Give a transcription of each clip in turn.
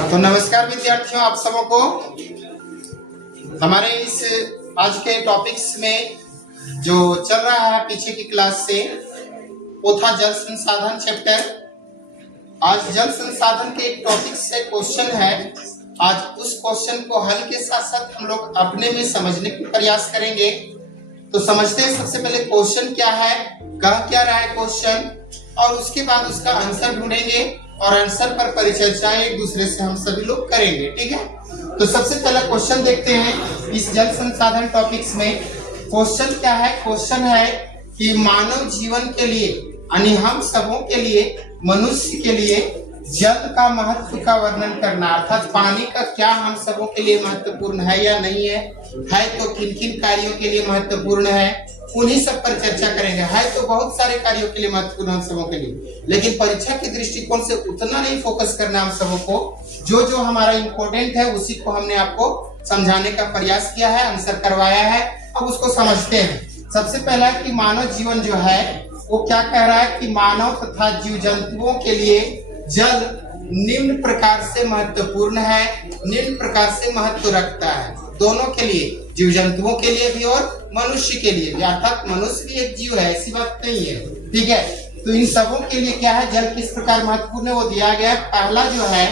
तो नमस्कार विद्यार्थियों, आप सबों को हमारे इस आज के टॉपिक्स में जो चल रहा है पीछे की क्लास से, वो था जल संसाधन चैप्टर। आज जल संसाधन के एक टॉपिक से क्वेश्चन है। आज उस क्वेश्चन को हल के साथ साथ हम लोग अपने में समझने का प्रयास करेंगे। तो समझते हैं सबसे पहले क्वेश्चन क्या है, कह क्या रहा है क्वेश्चन, और उसके बाद उसका आंसर ढूंढेंगे और आंसर पर परिचर्चाएं एक दूसरे से हम सभी लोग करेंगे। ठीक है, तो सबसे पहला क्वेश्चन देखते हैं इस जल संसाधन टॉपिक्स में। क्वेश्चन क्या है? क्वेश्चन है कि मानव जीवन के लिए यानी हम सबों के लिए, मनुष्य के लिए जल का महत्व का वर्णन करना, अर्थात पानी का क्या हम सबों के लिए महत्वपूर्ण है या नहीं है तो किन किन कार्यों के लिए महत्वपूर्ण है, उन्हीं सब पर चर्चा करेंगे। है तो बहुत सारे कार्यों के लिए महत्वपूर्ण हम सबों के लिए, लेकिन परीक्षा के दृष्टिकोण से उतना नहीं फोकस करना हम सबों को। जो जो हमारा इम्पोर्टेंट है उसी को हमने आपको समझाने का प्रयास किया है, आंसर करवाया है। अब उसको समझते हैं। सबसे पहला कि मानव जीवन जो है वो क्या कह रहा है कि मानव तथा जीव जंतुओं के लिए जल निम्न प्रकार से महत्वपूर्ण है, निम्न प्रकार से महत्व रखता है। दोनों के लिए, जीव जंतुओं के लिए भी और मनुष्य के लिए भी, अर्थात मनुष्य भी एक जीव है, ऐसी बात नहीं है। ठीक है, तो इन सबों के लिए क्या है, जल किस प्रकार महत्वपूर्ण है वो दिया गया है। पहला जो है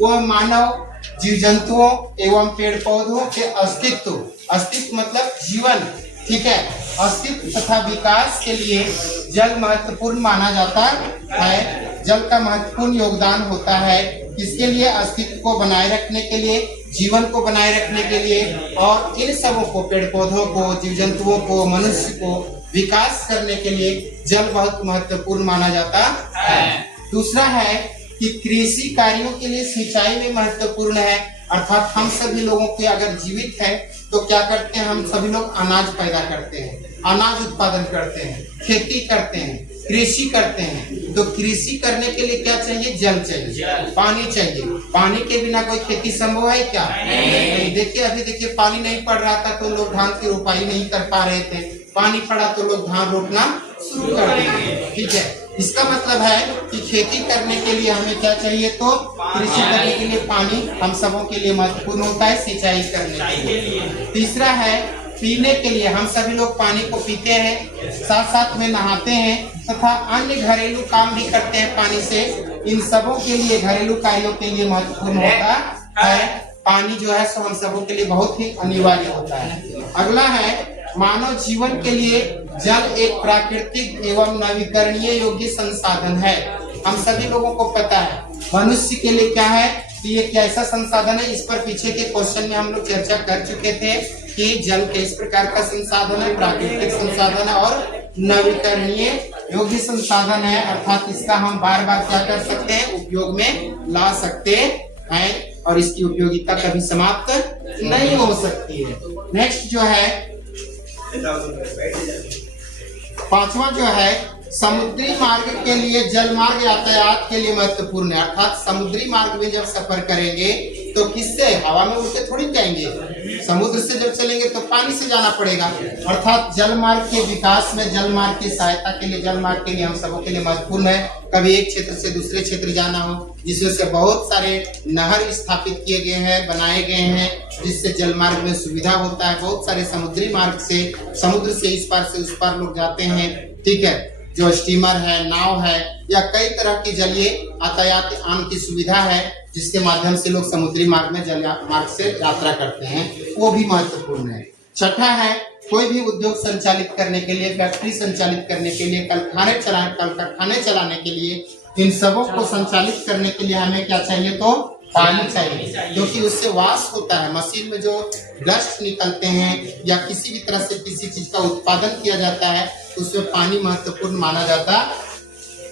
वो मानव, जीव जंतुओं एवं पेड़ पौधों के अस्तित्व, अस्तित्व मतलब जीवन, ठीक है, अस्तित्व तथा विकास के लिए जल महत्वपूर्ण माना जाता है। जल का महत्वपूर्ण योगदान होता है इसके लिए, अस्तित्व को बनाए रखने के लिए, जीवन को बनाए रखने के लिए, और इन सबों को, पेड़ पौधों को, जीव जंतुओं को, मनुष्य को विकास करने के लिए जल बहुत महत्वपूर्ण माना जाता है। दूसरा है कि कृषि कार्यों के लिए सिंचाई में महत्वपूर्ण है, अर्थात हम सभी लोगों के अगर जीवित है तो क्या करते हैं, हम सभी लोग अनाज पैदा करते हैं, अनाज उत्पादन करते हैं, खेती करते हैं, कृषि करते हैं। तो कृषि करने के लिए क्या चाहिए? जल चाहिए, पानी चाहिए। पानी के बिना कोई खेती संभव है क्या? नहीं। देखिए अभी देखिए, पानी नहीं पड़ रहा था तो लोग धान की रोपाई नहीं कर पा रहे थे, पानी पड़ा तो लोग धान रोपना शुरू कर दिए। ठीक है, इसका मतलब है कि खेती करने के लिए हमें क्या चाहिए, तो कृषि करने के लिए पानी हम सबों के लिए महत्वपूर्ण होता है, सिंचाई करने के लिए। तीसरा है पीने के लिए, हम सभी लोग पानी को पीते हैं, साथ साथ में नहाते हैं तथा अन्य घरेलू काम भी करते हैं पानी से। इन सबों के लिए, घरेलू कार्यों के लिए महत्वपूर्ण होता है पानी जो है, सो हम सबों के लिए बहुत ही अनिवार्य होता है। अगला है मानव जीवन के लिए जल एक प्राकृतिक एवं नवीकरणीय योग्य संसाधन है। हम सभी लोगों को पता है मनुष्य के लिए क्या है कि ये कैसा संसाधन है। इस पर पीछे के क्वेश्चन में हम लोग चर्चा कर चुके थे कि जल किस प्रकार का संसाधन है, प्राकृतिक संसाधन है और नवीकरणीय योग्य संसाधन है, अर्थात इसका हम बार बार क्या कर सकते हैं, उपयोग में ला सकते हैं और इसकी उपयोगिता कभी समाप्त नहीं हो सकती है। नेक्स्ट जो है पांचवा जो है समुद्री मार्ग के लिए जल मार्ग यातायात के लिए महत्वपूर्ण है, अर्थात समुद्री मार्ग में जब सफर करेंगे तो किससे, हवा में उड़ के थोड़ी जाएंगे, समुद्र से जब चलेंगे तो पानी से जाना पड़ेगा। अर्थात जल मार्ग के विकास में, जल मार्ग की सहायता के लिए, जल मार्ग के लिए हम सबों के लिए महत्वपूर्ण है। कभी एक क्षेत्र से दूसरे क्षेत्र जाना हो, जिसमें से बहुत सारे नहर स्थापित किए गए हैं, बनाए गए हैं, जिससे जल मार्ग में सुविधा होता है। बहुत सारे समुद्री मार्ग से, समुद्र से इस पार से उस पार लोग जाते हैं। ठीक है, जो स्टीमर है, नाव है, या कई तरह की जलीय यातायात आम की सुविधा है, जिसके माध्यम से लोग समुद्री मार्ग में जल मार्ग से यात्रा करते हैं, वो भी महत्वपूर्ण है। छठा है कोई भी उद्योग संचालित करने के लिए, फैक्ट्री संचालित करने के लिए, कल कारखाने चलाने के लिए, इन सबों को संचालित करने के लिए हमें क्या चाहिए, तो पानी चाहिए, क्योंकि उससे वाष्प होता है। मशीन में जो डस्ट निकलते हैं या किसी भी तरह से किसी चीज का उत्पादन किया जाता है, उसमें पानी महत्वपूर्ण माना जाता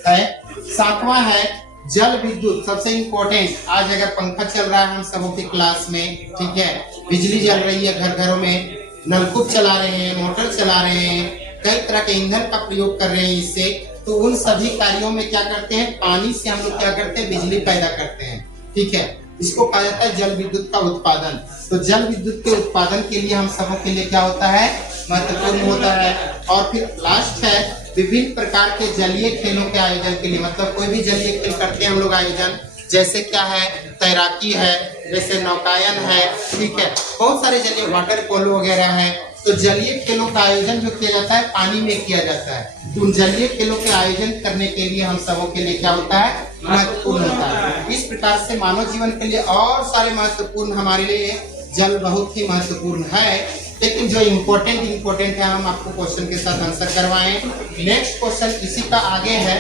है। सातवां है जल विद्युत, सबसे इम्पोर्टेंट। आज अगर पंखा चल रहा है हम सबों की क्लास में, ठीक है, बिजली जल रही है, घर घरों में नलकूप चला रहे हैं, मोटर चला रहे हैं, कई तरह के ईंधन का प्रयोग कर रहे हैं इससे, तो उन सभी कार्यों में क्या करते हैं, पानी से हम लोग क्या करते हैं, बिजली पैदा करते हैं। ठीक है, इसको कहा जाता है जल विद्युत का उत्पादन। तो जल विद्युत के उत्पादन के लिए हम सबों के लिए क्या होता है, महत्वपूर्ण होता है। और फिर लास्ट है विभिन्न प्रकार के जलीय खेलों के आयोजन के लिए, मतलब कोई भी जलीय खेल करते हैं हम लोग आयोजन, जैसे क्या है, तैराकी है, जैसे नौकायन है, ठीक है, बहुत सारे जलीय, वाटर पोलो वगैरह है। तो जलीय खेलों का आयोजन जो किया जाता है पानी में किया जाता है। तो उन जलीय खेलों के आयोजन करने के लिए हम सबों के लिए क्या होता है, महत्वपूर्ण होता है। इस प्रकार से मानव जीवन के लिए और सारे महत्वपूर्ण, हमारे लिए जल बहुत ही महत्वपूर्ण है। लेकिन जो इम्पोर्टेंट है हम आपको क्वेश्चन के साथ आंसर करवाएं। नेक्स्ट क्वेश्चन इसी का आगे है,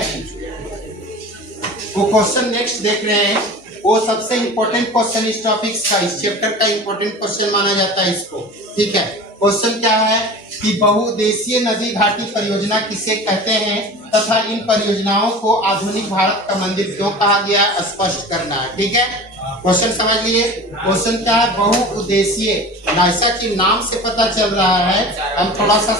वो क्वेश्चन नेक्स्ट देख रहे हैं, वो सबसे इम्पोर्टेंट क्वेश्चन इस टॉपिक का, इस चैप्टर का इम्पोर्टेंट क्वेश्चन माना जाता है इसको, ठीक है। क्वेश्चन क्या है कि बहुउद्देशीय नदी घाटी परियोजना किसे कहते हैं तथा इन परियोजनाओं को आधुनिक भारत का मंदिर क्यों कहा गया, स्पष्ट करना है, ठीक है। क्वेश्चन समझ लिए। क्वेश्चन क्या है, बहुउद्देशीय, ऐसा कि नाम से पता चल रहा है, हम थोड़ा सा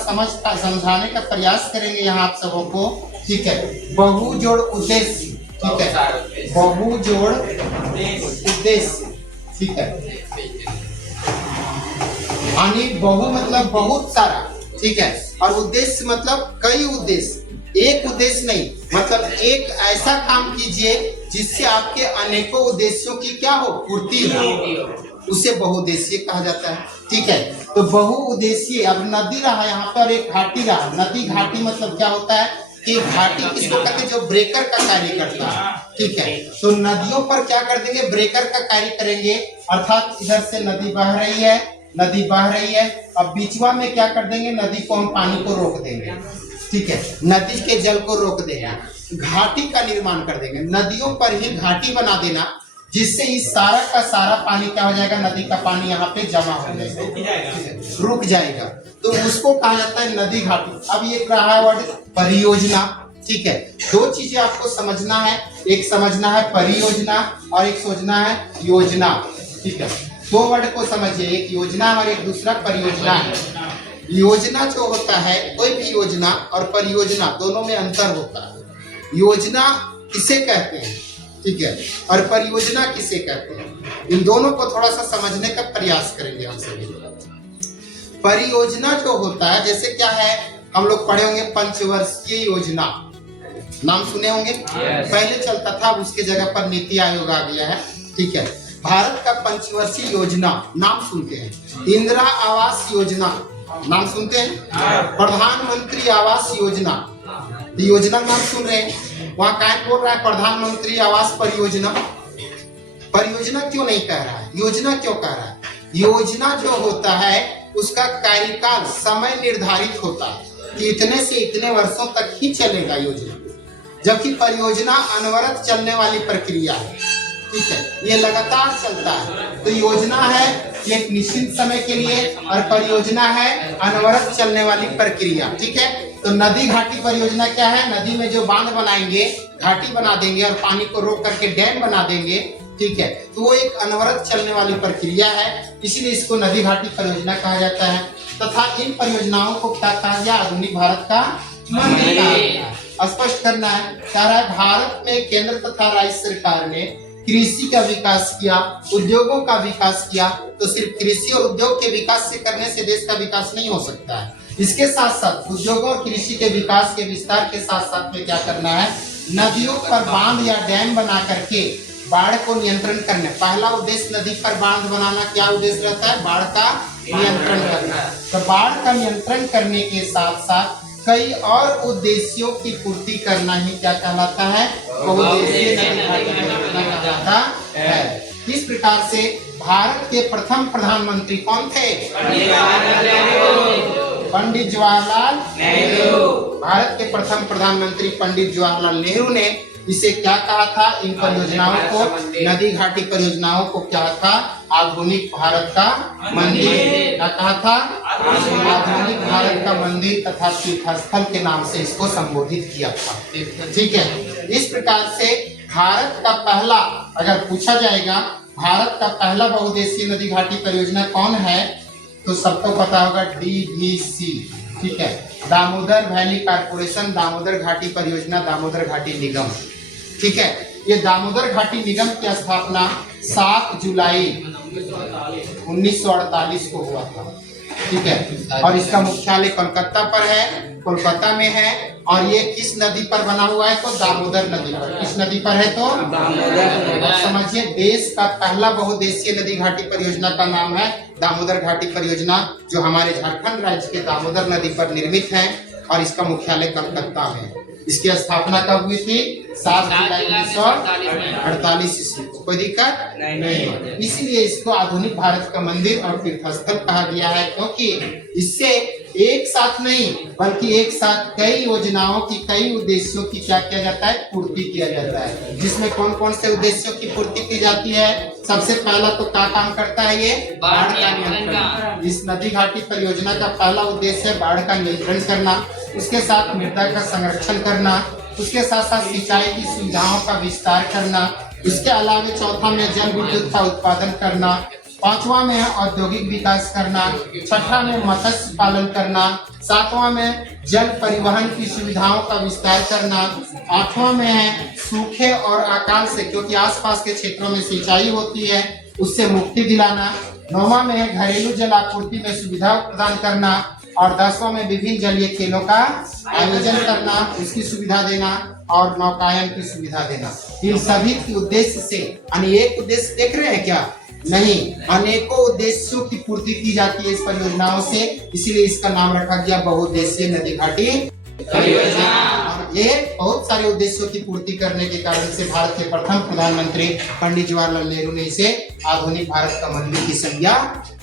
समझाने का प्रयास करेंगे यहाँ आप सबों को, ठीक है। बहु जोड़ उद्देश्य, ठीक है, बहु जोड़ उद्देश्य, ठीक है, यानी बहु मतलब बहुत सारा, ठीक है, और उद्देश्य मतलब कई उद्देश्य, एक उद्देश्य नहीं, मतलब एक ऐसा काम कीजिए जिससे आपके अनेकों उद्देश्यों की क्या हो, पूर्ति हो, उसे बहुउद्देशीय कहा जाता है, ठीक है। तो बहुउद्देशीय, अब नदी रहा यहाँ पर, एक घाटी रहा, नदी घाटी मतलब क्या होता है कि घाटी किसको कहते हैं, जो ब्रेकर का कार्य करता है, ठीक है। तो नदियों पर क्या कर देंगे, ब्रेकर का कार्य करेंगे, अर्थात इधर से नदी बह रही है, अब बीचवा में क्या कर देंगे, नदी को हम पानी को रोक देंगे, ठीक है, नदी के जल को रोक देंगे, घाटी का निर्माण कर देंगे, नदियों पर ही घाटी बना देना, जिससे इस सारा का सारा पानी क्या हो जाएगा, नदी का पानी यहाँ पे जमा हो जाएगा, रुक जाएगा, तो उसको कहा जाता है नदी घाटी। अब ये रहा वर्ड परियोजना, ठीक है। दो चीजें आपको समझना है, एक समझना है परियोजना और एक सोचना है योजना, ठीक है। दो वर्ड को समझिए, एक योजना और एक दूसरा परियोजना है। योजना जो होता है, कोई भी योजना और परियोजना दोनों में अंतर होता है। योजना किसे कहते हैं, ठीक है, और परियोजना किसे कहते हैं, इन दोनों को थोड़ा सा समझने का प्रयास करेंगे हम सभी। परियोजना जो होता है, जैसे क्या है, हम लोग पढ़े होंगे पंचवर्षीय योजना, नाम सुने होंगे, पहले चलता था, उसके जगह पर नीति आयोग आ गया है, ठीक है। भारत का पंचवर्षीय योजना नाम सुनते हैं, इंदिरा आवास योजना नाम सुनते हैं, प्रधानमंत्री आवास योजना, योजना नाम सुन रहे हैं, वहाँ क्या बोल रहा है, प्रधानमंत्री आवास परियोजना। परियोजना क्यों नहीं कह रहा है, योजना क्यों कह रहा है? योजना जो होता है उसका कार्यकाल, समय निर्धारित होता है कि इतने से इतने वर्षों तक ही चलेगा योजना, जबकि परियोजना अनवरत चलने वाली प्रक्रिया है, ठीक है, ये लगातार चलता है। तो योजना है एक निश्चित समय के लिए और परियोजना है अनवरत चलने वाली प्रक्रिया, ठीक है। तो नदी घाटी परियोजना क्या है, नदी में जो बांध बनाएंगे, घाटी बना देंगे और पानी को रोक करके डैम बना देंगे, ठीक है, तो वो एक अनवरत चलने वाली प्रक्रिया है, इसीलिए इसको नदी घाटी परियोजना कहा जाता है। तथा इन परियोजनाओं को क्या कहा गया, आधुनिक भारत का मंदिर कहा गया। स्पष्ट करना है, कह रहा है भारत में केंद्र तथा राज्य सरकार ने कृषि का विकास किया, उद्योगों का विकास किया, तो सिर्फ कृषि और उद्योग के विकास से करने से देश का विकास नहीं हो सकता है। इसके साथ साथ उद्योगों और कृषि के विकास के विस्तार के साथ साथ में क्या करना है, नदियों पर बांध या डैम बना करके बाढ़ को नियंत्रण करना। पहला उद्देश्य नदी पर बांध बनाना, क्या उद्देश्य रहता है, बाढ़ का नियंत्रण करना। तो बाढ़ का नियंत्रण करने के साथ साथ कई और उद्देश्यों की पूर्ति करना ही क्या कहलाता है, बहुउद्देशीय नदी घाटी परियोजना कहलाता है। इस प्रकार से भारत के प्रथम प्रधानमंत्री कौन थे, पंडित जवाहरलाल नेहरू। भारत के प्रथम प्रधानमंत्री पंडित जवाहरलाल नेहरू ने इसे क्या कहा था, इन परियोजनाओं को, नदी घाटी परियोजनाओं को क्या था, आधुनिक भारत का मंदिर, क्या कहा था, आधुनिक भारत का मंदिर तथा तीर्थस्थल के नाम से इसको संबोधित किया था, ठीक है। इस प्रकार से भारत का पहला, अगर पूछा जाएगा भारत का पहला बहुउद्देशीय नदी घाटी परियोजना कौन है, तो सबको पता होगा DVC, ठीक है, दामोदर वैली कॉर्पोरेशन, दामोदर घाटी परियोजना, दामोदर घाटी निगम, ठीक है। ये दामोदर घाटी निगम की स्थापना 7 जुलाई 1948 को हुआ था, ठीक है, और इसका मुख्यालय कोलकाता पर है कोलकाता में है। और ये किस नदी पर बना हुआ है? तो दामोदर नदी पर। किस नदी पर है? तो दामोदर। समझिए, देश का पहला बहुउद्देशीय नदी घाटी परियोजना का नाम है दामोदर घाटी परियोजना, जो हमारे झारखंड राज्य के दामोदर नदी पर निर्मित है और इसका मुख्यालय कलकत्ता में। इसकी स्थापना कब हुई थी? 7 जुलाई 1948 ईस्वी को। कोई दिक्कत नहीं। इसीलिए इसको आधुनिक भारत का मंदिर और तीर्थस्थल कहा गया है, क्योंकि इससे एक साथ नहीं बल्कि एक साथ कई योजनाओं की, कई उद्देश्यों की क्या किया जाता है? पूर्ति किया जाता है। जिसमें कौन कौन से उद्देश्यों की पूर्ति की जाती है? सबसे पहला तो क्या काम करता है? ये बाढ़ का नियंत्रण। इस नदी घाटी परियोजना का पहला उद्देश्य है बाढ़ का नियंत्रण करना, उसके साथ मृदा का संरक्षण करना, उसके साथ साथ सिंचाई की सुविधाओं का विस्तार करना, इसके अलावा चौथा में जल विद्युत का उत्पादन करना, पांचवा में है औद्योगिक विकास करना, छठा में मत्स्य पालन करना, सातवां में जल परिवहन की सुविधाओं का विस्तार करना, आठवां में है सूखे और अकाल से, क्योंकि आसपास के क्षेत्रों में सिंचाई होती है, उससे मुक्ति दिलाना, नौवां में है घरेलू जल आपूर्ति में सुविधा प्रदान करना, और 10वां में विभिन्न जलीय खेलों का आयोजन करना, उसकी सुविधा देना और नौकायन की सुविधा देना। इन सभी के उद्देश्य से अनेक उद्देश्य देख रहे हैं क्या? नहीं, अनेकों उद्देश्यों की पूर्ति की जाती है इस परियोजनाओं से, इसीलिए इसका नाम रखा गया बहुउद्देशीय नदी घाटी परियोजना। ये बहुत सारे उद्देश्यों की पूर्ति करने के कारण से भारत के प्रथम प्रधानमंत्री पंडित जवाहरलाल नेहरू ने इसे आधुनिक भारत का मंदिर की संज्ञा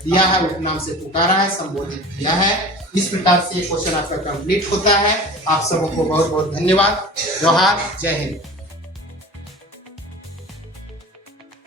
दिया है, उपनाम से पुकारा है, संबोधित किया है। इस प्रकार से क्वेश्चन आपका कंप्लीट होता है। आप सबको बहुत बहुत धन्यवाद। जोहार, जय हिंद।